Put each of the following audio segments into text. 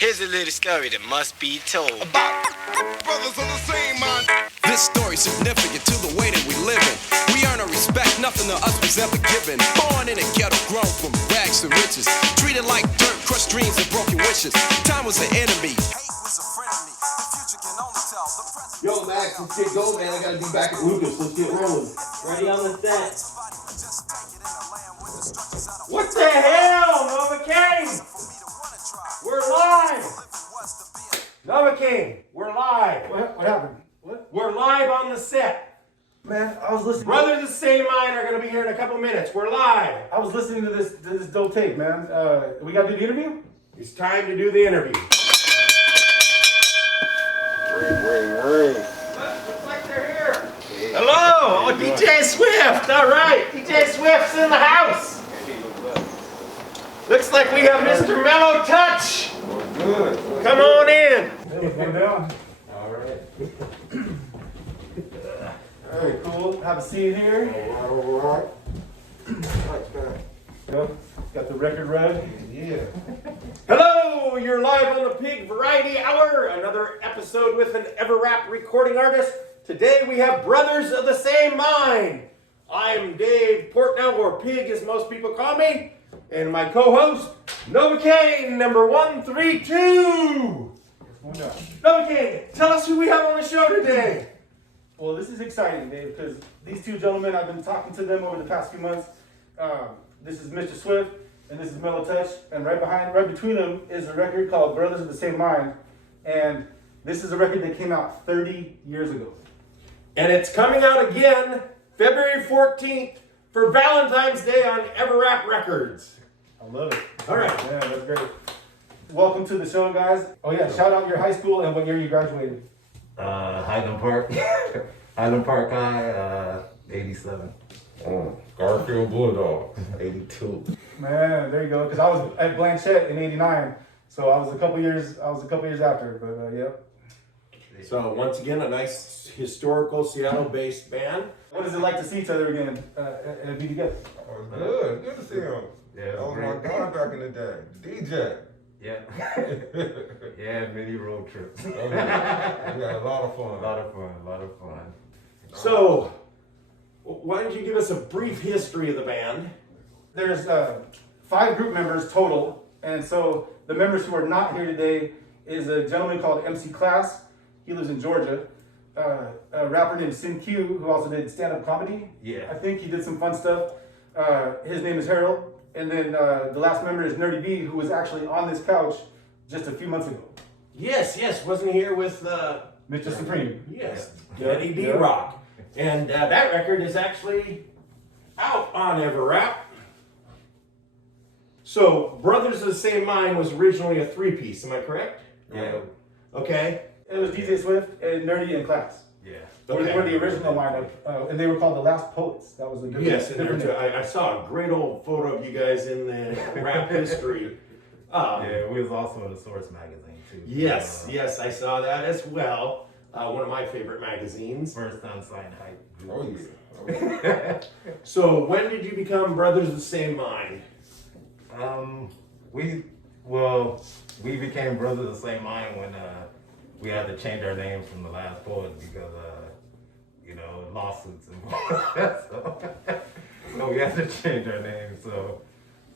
Here's a little story that must be told about brothers of the same mind. This story's significant to the way that we live in. We earn a respect nothing to us was ever given. Born in a ghetto, grown from rags to riches. Treated like dirt, crushed dreams and broken wishes. Time was an enemy. Hate was a frenemy. The future can only tell. The present. Yo, Max, let's get going, man. I gotta be back at Lucas. Let's get rolling. Ready on the set. What the hell, Nova King? We're live! Nova King, we're live. What happened? What? We're live on the set. Man, I was listening. Brothers of the Same Mind are going to be here in a couple minutes. We're live. I was listening to this dope tape, man. We got to do the interview? It's time to do the interview. Ray. Looks like they're here. Hello, DJ Swift. All right, DJ Swift's in the house. Looks like we have Mr. Mellow Touch. Good. Come on in. One down. All right. Very cool. Have a seat here. All right. Yep. Got the record read. Yeah. Hello, you're live on the P.I.G Variety Hour. Another episode with an ever-rap recording artist. Today we have Brothers of the Same Mind. I'm Dave Portnow, or P.I.G as most people call me. And my co-host, Nova King, number 132. Nova King, tell us who we have on the show today. Well, this is exciting, Dave, because these two gentlemen, I've been talking to them over the past few months. This is Mr. Swift, and this is Mellow Touch. And right between them is a record called Brothers of the Same Mind. And this is a record that came out 30 years ago. And it's coming out again, February 14th, for Valentine's Day on Ever-Rap Records. I love it. All right. Yeah, that's great. Welcome to the show, guys. Oh yeah, shout out your high school and what year you graduated. Highland Park. Highland Park High, 87. Garfield Bulldog, 82. Man, there you go. Because I was at Blanchette in '89, so I was a couple years after. But yep. So once again, a nice historical Seattle-based band. What is it like to see each other again and be together? Oh, good. Good to see him. Yeah, That was my guy back in the day. DJ. Yeah. Yeah, many road trips. Oh, yeah. We had a lot of fun. A lot of fun. So, why don't you give us a brief history of the band? There's 5 group members total, and so the members who are not here today is a gentleman called MC Class. He lives in Georgia. A rapper named Sin Q, who also did stand-up comedy. Yeah. I think he did some fun stuff. His name is Harold. And then the last member is Nerdy B, who was actually on this couch just a few months ago. Yes, wasn't he here with Mr. Supreme. yes, Yeah. Eddie D. Rock. And that record is actually out on Ever-Rap. So, Brothers of the Same Mind was originally a 3-piece, am I correct? Yeah. Okay. It was DJ Swift and Nerdy and Class. Yeah. They were the original lineup, and they were called the Last Poets. That was a different. Yes, and different I saw a great old photo of you guys in the rap history. Yeah, we was also in the Source magazine too. Yes, I saw that as well. One of my favorite magazines. First unsigned hype. Oh, yeah. So, when did you become Brothers of the Same Mind? We became Brothers of the Same Mind when we had to change our names from the Last Poet because lawsuits involved. So we had to change our name. So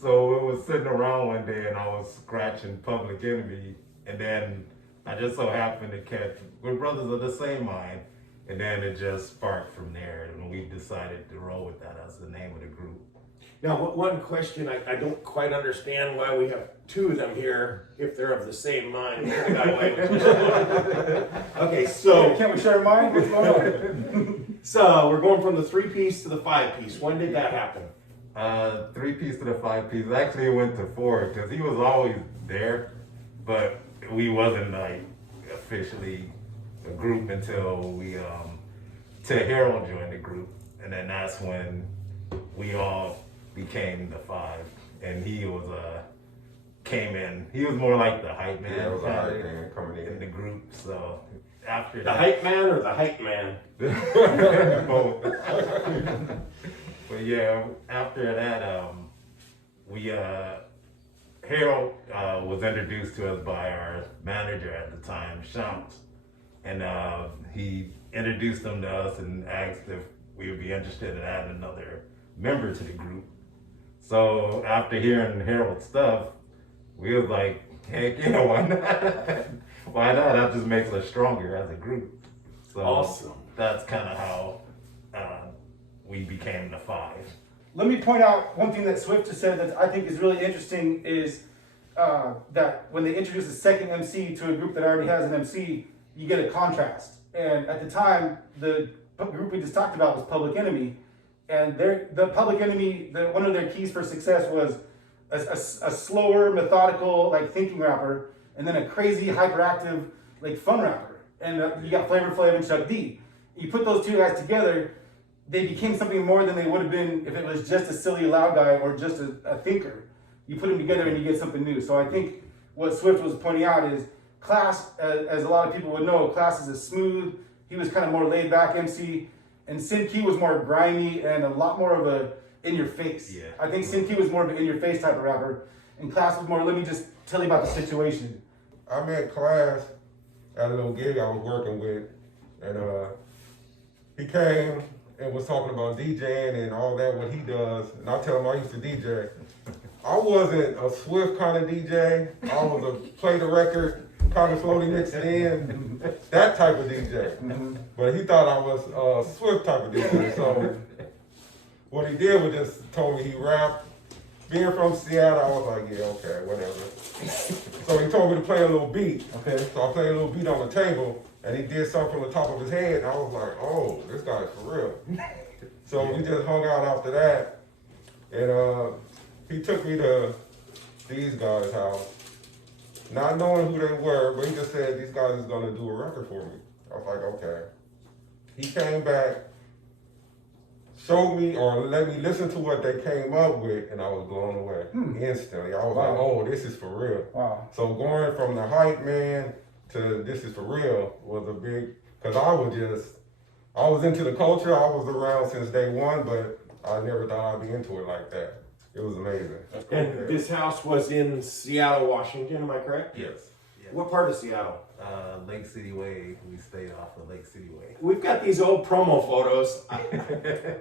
it was sitting around one day and I was scratching Public Enemy, and then I just so happened to catch we're Brothers of the Same Mind, and then it just sparked from there, and we decided to roll with that as the name of the group. Now, one question I don't quite understand why we have 2 of them here if they're of the same mind. Okay, so Can't we share mine? What's going on? So we're going from the 3-piece to the 5-piece. When did that happen? 3-piece to the 5-piece. Actually, it went to 4 because he was always there, but we wasn't like officially a group until till Harold joined the group, and then that's when we all became the 5. And he was came in. He was more like the hype man. Yeah, it was a hype man coming in the group. So after The that, hype man or the hype man? both. But yeah, after that, we Harold was introduced to us by our manager at the time, Shams, and he introduced them to us and asked if we would be interested in adding another member to the group. So after hearing Harold's stuff, we was like, heck yeah, why not? Why not? That just makes us stronger as a group. So Awesome. That's kind of how we became the five. Let me point out one thing that Swift just said that I think is really interesting is that when they introduce a second MC to a group that already has an MC, you get a contrast. And at the time, the group we just talked about was Public Enemy, and the Public Enemy, one of their keys for success was a slower, methodical, like thinking rapper, and then a crazy, hyperactive, like fun rapper. And you got Flavor Flav and Chuck D. You put those two guys together, they became something more than they would have been if it was just a silly loud guy or just a thinker. You put them together and you get something new. So I think what Swift was pointing out is Class, as a lot of people would know, Class is a smooth, he was kind of more laid back MC, and Sin Q was more grimy and a lot more of a in your face. Yeah. I think Sin Q was more of an in your face type of rapper, and Class was more, let me just tell you about the situation. I met Class at a little gig I was working with, and he came and was talking about DJing and all that, what he does, and I tell him I used to DJ. I wasn't a Swift kind of DJ. I was a play the record, kind of slowly mix it in, that type of DJ. But he thought I was a Swift type of DJ. So what he did was just told me he rapped. Being from Seattle, I was like, yeah, okay, whatever. So he told me to play a little beat. Okay. So I played a little beat on the table, and he did something from the top of his head, and I was like, oh, this guy's for real. So we just hung out after that, and he took me to these guys' house, not knowing who they were, but he just said, these guys is gonna do a record for me. I was like, okay. He came back, showed me or let me listen to what they came up with, and I was blown away instantly. I was like, oh, this is for real. Wow. So going from the hype man to this is for real was a big, because I was into the culture. I was around since day one, but I never thought I'd be into it like that. It was amazing. And this house was in Seattle, Washington, am I correct? Yes. Yeah. What part of Seattle? Lake City Way. We stayed off of Lake City Way. We've got these old promo photos.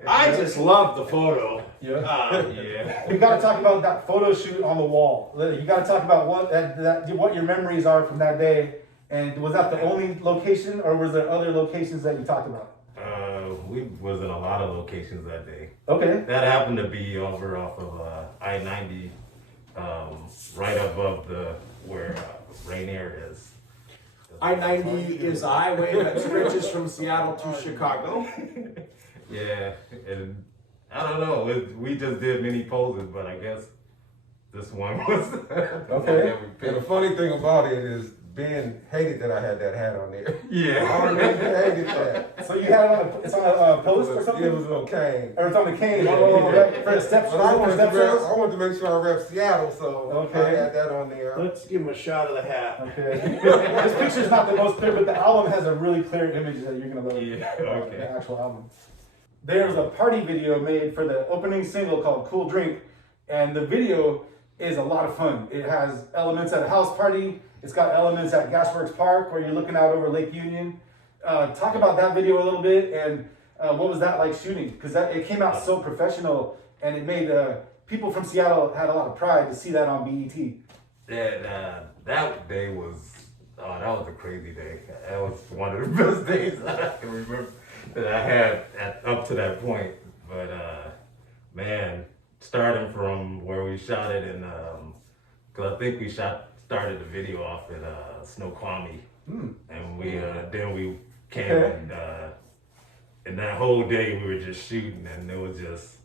I just love the photo. Yeah. Yeah. We got to talk about that photo shoot on the wall. You got to talk about what your memories are from that day. And was that the only location, or was there other locations that you talked about? We was in a lot of locations that day. Okay. That happened to be over off of I-90, right above where Rainier is. I-90 is a highway that stretches from Seattle to Chicago. Yeah, and I don't know, we just did many poses, but I guess this one was okay. And the funny thing about it is Ben hated that I had that hat on there. Yeah. I really hated that. So you had it on it's on a post or something? It was a little cane. Or it's on the cane. Yeah, Yeah. For the steps. But I wanted shows? to make sure I rep Seattle, so Okay. I had that on there. Let's give him a shot of the hat. Okay. This picture's not the most clear, but the album has a really clear image that you're gonna love. Yeah, okay. The actual album. There's a party video made for the opening single called Cool Drink, and the video is a lot of fun. It has elements at a house party. It's got elements at Gasworks Park where you're looking out over Lake Union. Talk about that video a little bit, and what was that like shooting? Because it came out so professional, and it made people from Seattle had a lot of pride to see that on BET. Yeah, that day was, that was a crazy day. That was one of the best days I can remember that I had up to that point. But man, starting from where we shot it, and because I think we started the video off at Snoqualmie, and then we came and that whole day we were just shooting, and it was just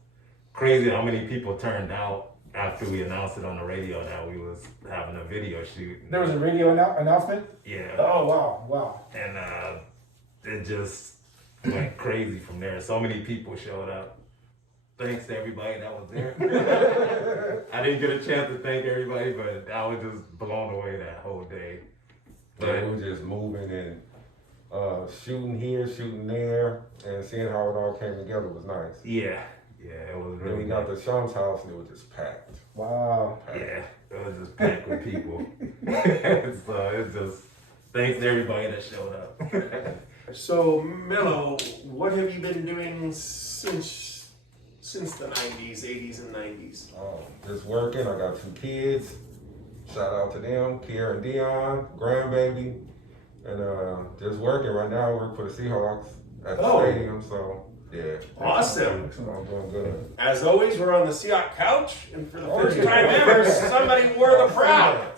crazy how many people turned out after we announced it on the radio that we was having a video shoot. There was a radio announcement? Yeah. Oh, wow. And it just went crazy from there. So many people showed up. Thanks to everybody that was there. I didn't get a chance to thank everybody, but I was just blown away that whole day. But we were just moving and shooting here, shooting there, and seeing how it all came together was nice. Yeah, it was Then really we got to Sean's house and it was just packed. Wow. Yeah. It was just packed with people. So it's just thanks to everybody that showed up. So, Mellow, what have you been doing since the 90s, 80s, and 90s? Just working. I got 2 kids. Shout out to them, Kiera and Dion, grandbaby. And just working right now. I work for the Seahawks at the stadium, so yeah. Awesome. I'm doing good. As always, we're on the Seahawks couch, and for the first time ever, somebody wore the proud.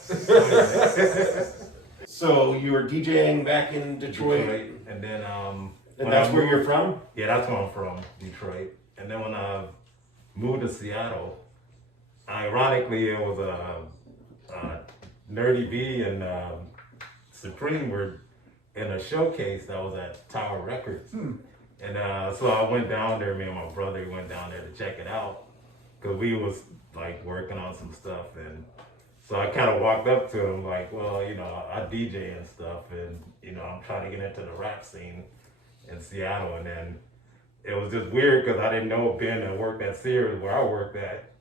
So you were DJing back in Detroit, and then and that's where you're from? Yeah, that's where I'm from, Detroit. And then when I moved to Seattle, ironically, it was Nerdy B and Supreme were in a showcase that was at Tower Records. And so I went down there, me and my brother went down there to check it out, because we was like working on some stuff. And so I kind of walked up to him like, well, you know, I DJ and stuff, and you know, I'm trying to get into the rap scene in Seattle. And then it was just weird because I didn't know Ben had worked at Sears where I worked at,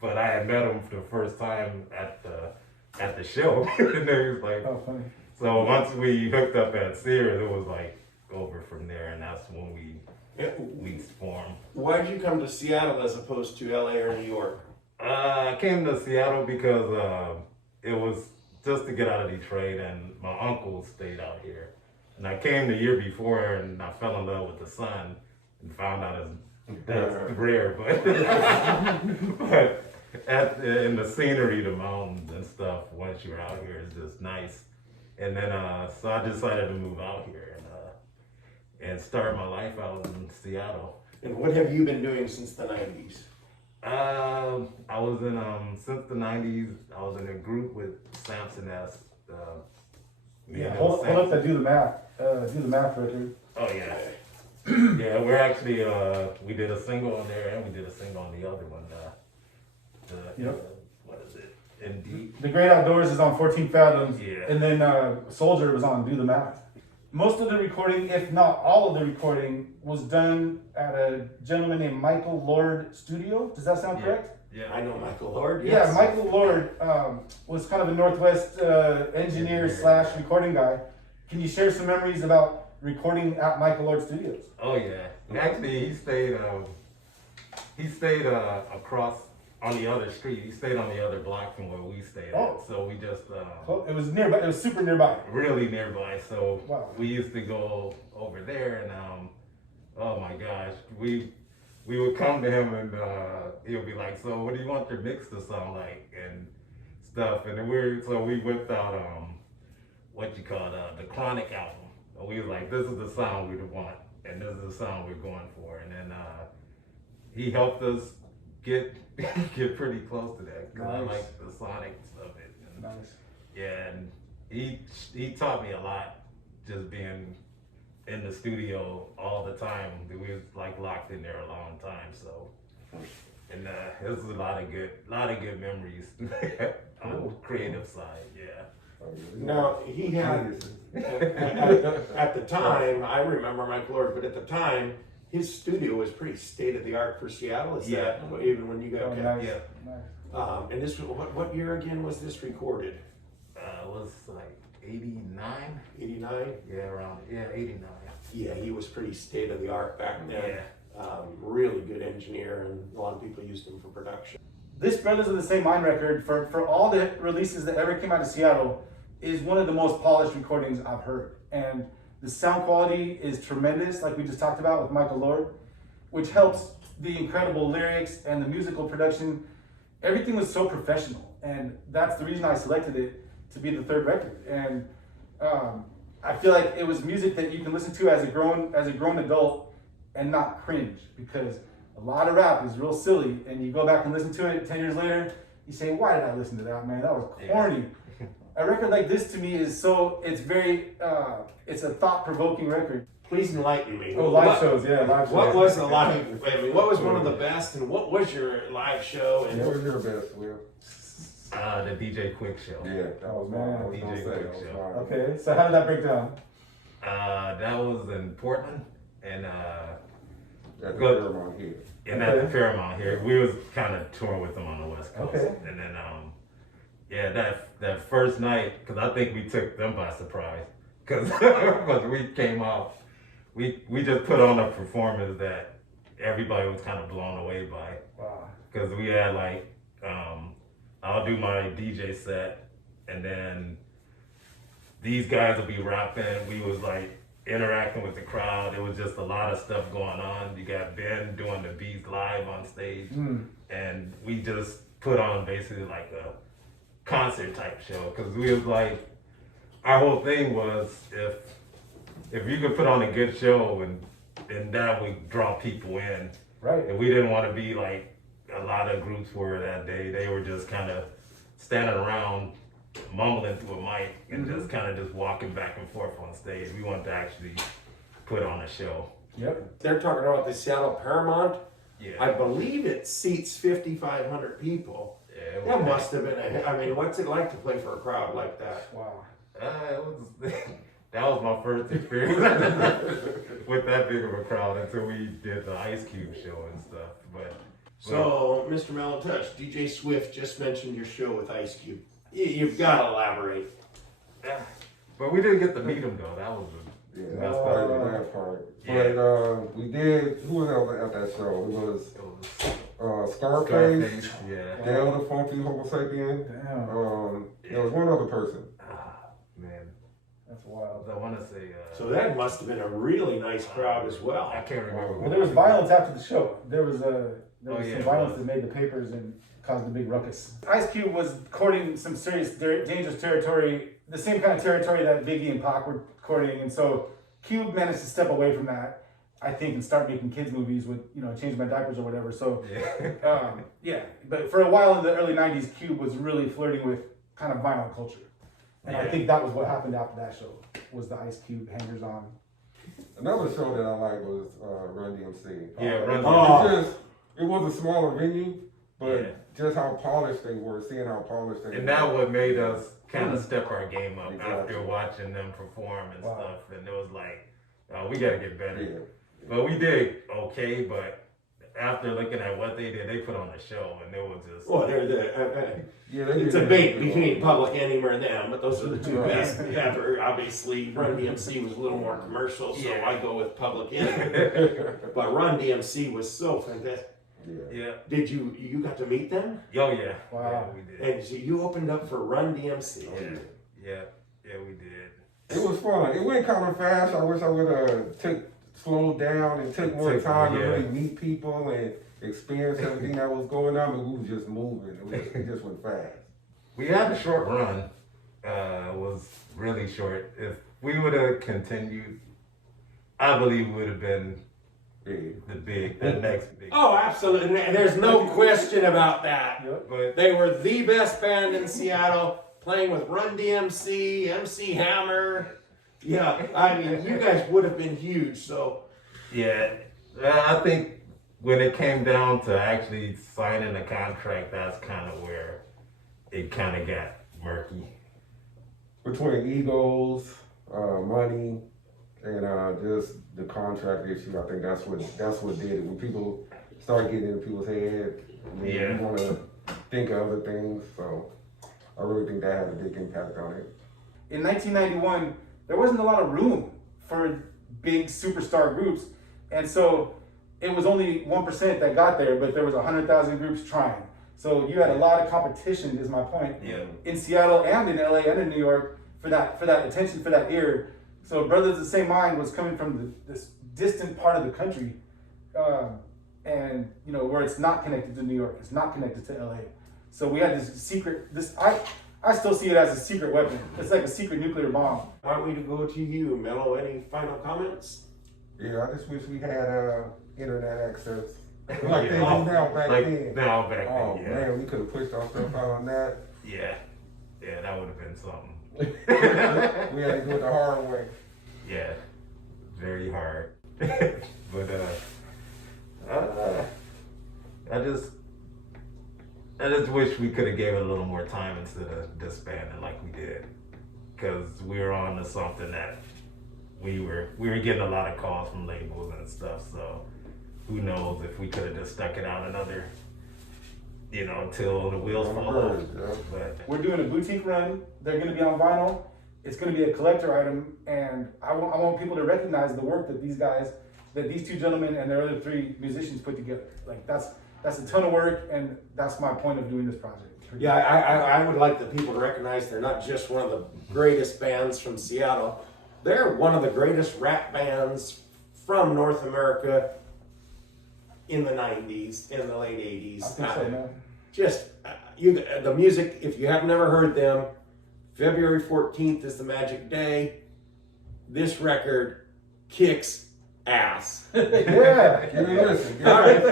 but I had met him for the first time at the show. And then he was like, Oh, funny. so once we hooked up at Sears, it was like over from there, and that's when we formed. Why'd you come to Seattle as opposed to LA or New York? I came to Seattle because it was just to get out of Detroit, and my uncle stayed out here. And I came the year before, and I fell in love with the sun, and found out that's rare, but in the scenery, the mountains and stuff, once you're out here, is just nice. And then so I decided to move out here and start my life out in Seattle. And what have you been doing since the 90s? I was in since the 90s. I was in a group with Samson S. Hold up that do the math record. Oh yeah. Yeah, we're actually we did a single on there, and we did a single on the other one. What is it? Indeed. The Great Outdoors is on 14 Fathoms. Yeah. And then Soldier was on Do the Math. Most of the recording, if not all of the recording, was done at a gentleman named Michael Lord Studio. Does that sound correct? Yeah. I know Michael Lord. Yeah, Yes. Michael Lord was kind of a Northwest engineer / recording guy. Can you share some memories about recording at Michael Lord Studios? Oh yeah. Actually, he stayed across on the other street. He stayed on the other block from where we stayed Oh. at. So we just It was nearby. It was super nearby. really nearby. So Wow. we used to go over there, and oh my gosh, we would come to him, and he'll be like, so what do you want your mix to sound like and stuff. And then we whipped out the Chronic album. And we was like, this is the sound we want, and this is the sound we're going for. And then he helped us get pretty close to that, because I Nice. like the sonics of it. And, Nice. yeah, and he taught me a lot, just being in the studio all the time. We was like locked in there a long time, so. And it was a lot of good memories on the creative side, yeah. Now, he had, at the time, I remember Michael Lord, but at the time, his studio was pretty state-of-the-art for Seattle. Is that even when you got, Oh, okay. nice. Yeah. Nice. And this, what year again was this recorded? It was like 89? 89? Yeah, around, 89. Yeah, he was pretty state-of-the-art back then. Yeah. Really good engineer, and a lot of people used him for production. This Brothers of the Same Mind record, for all the releases that ever came out of Seattle, is one of the most polished recordings I've heard. And the sound quality is tremendous, like we just talked about with Michael Lord, which helps the incredible lyrics and the musical production. Everything was so professional, and that's the reason I selected it to be the third record. And I feel like it was music that you can listen to as a grown adult and not cringe, because a lot of rap is real silly, and you go back and listen to it 10 years later, you say, why did I listen to that, man? That was corny. A record like this to me is it's a thought-provoking record. Please enlighten me. Oh, live shows, yeah, live shows. What was the live? I mean, what was one of the best, and what was your live show? And What was your best, Will? The DJ Quick Show. Yeah, that was man. mine. I was gonna DJ say, Quick that was Show. mine. Okay, so how did that break down? That was in Portland, and At the Good. Paramount here. at the Paramount here. We was kind of touring with them on the West Coast. Okay. And then Yeah, that first night, because I think we took them by surprise. Because we came out, we just put on a performance that everybody was kind of blown away by. Wow. Because we had like, I'll do my DJ set, and then these guys will be rapping. We was like interacting with the crowd. There was just a lot of stuff going on. You got Ben doing the beats live on stage, and we just put on basically like a concert type show, because we was like, our whole thing was if you could put on a good show and that would draw people in. Right. And we didn't want to be like a lot of groups were that day. They were just kind of standing around mumbling through a mic and just kind of just walking back and forth on stage. We wanted to actually put on a show. Yep. They're talking about the Seattle Paramount. Yeah. I believe it seats 5,500 people. Yeah, it That was- must have been I mean, what's it like to play for a crowd like that? Wow. It was, that was my first experience with that big of a crowd until we did the Ice Cube show and stuff. But So, Mr. Mellow Touch, DJ Swift just mentioned your show with Ice Cube. You've got to elaborate. but we didn't get to meet him though. That was Yeah, the that's best probably part. the last part. Yeah. But we did. Who was at that show? It was It was Scarface, Scarface, yeah. Dale the Funky Homo Sapien. Damn. There was one other person. Man, That's wild. I want to say. So that must have been a really nice crowd as well. I can't remember. Well, there was violence after the show. There was yeah, some violence that made the papers and caused a big ruckus. Ice Cube was courting some serious dangerous territory, the same kind of territory that Biggie and Pac were courting, and so Cube managed to step away from that, I think, and start making kids movies with, Change My Diapers or whatever. So Yeah. but for a while in the early 90s, Cube was really flirting with kind of violent culture. And I think that was what happened after that show, was the Ice Cube hangers on. Another show that I liked was Run DMC. Yeah, Run DMC. It was a smaller venue, but Yeah. just how polished they were, seeing how polished they were. And that what made us kind of step our game up Exactly. after watching them perform and Wow. stuff. And it was like, we got to get better. Yeah. But we did okay, but after looking at what they did, they put on a show, and it was just. Well, they're It's a debate between Public Enemy and them, but those are the two best ever. Obviously, Run DMC was a little more commercial, so Yeah. I go with Public Enemy. But Run DMC was so fantastic. Yeah. Did you got to meet them? Oh, yeah. Wow. Yeah, we did. And so you opened up for Run DMC. Yeah, we did. It was fun. It went kind of fast. I wish I would have slowed down and took more time to really meet people and experience everything that was going on. But we were just moving. It just went fast. We had a short run. It was really short. If we would have continued, I believe we would have been the next big. Oh, absolutely. And there's no question about that. But They were the best band in Seattle, playing with Run DMC, MC Hammer. Yeah, I mean, you guys would have been huge. So yeah, I think when it came down to actually signing a contract, that's kind of where it kind of got murky. Between egos, money, and just the contract issue, I think that's what did it. When people start getting into people's head, you want to think of other things. So I really think that had a big impact on it. In 1991, there wasn't a lot of room for big superstar groups, and so it was only 1% that got there, but there was 100,000 groups trying. So you had a lot of competition, is my point, in Seattle and in LA and in New York for that attention, for that ear. So Brothers of the Same Mind was coming from this distant part of the country, and where it's not connected to New York, it's not connected to LA. So we had this secret. I still see it as a secret weapon. It's like a secret nuclear bomb. want me to go to you, Mellow? Any final comments? Yeah, I just wish we had internet access like they do now back then. Oh then, man, we could have pushed our stuff out on that. Yeah, that would have been something. We had to do it the hard way. Yeah, very hard. But I just wish we could have gave it a little more time instead of disbanding like we did, because we were on to something that we were getting a lot of calls from labels and stuff. So who knows if we could have just stuck it out another you know, until the wheels fall off. Yeah. But We're doing a boutique run. They're going to be on vinyl. It's going to be a collector item, and I want people to recognize the work that these two gentlemen and their other three musicians put together. Like that's a ton of work, and that's my point of doing this project. Yeah, I would like the people to recognize they're not just one of the greatest bands from Seattle. They're one of the greatest rap bands from North America in the 90s, in the late 80s. I think so, man. Just, the music, if you have never heard them, February 14th is the magic day. This record kicks ass. Yeah, give me a listen. All right.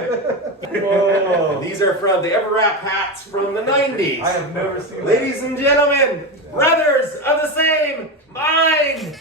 Whoa. These are from the Ever Rap hats from the 90s. I have never seen Ladies and gentlemen, brothers of the same mind.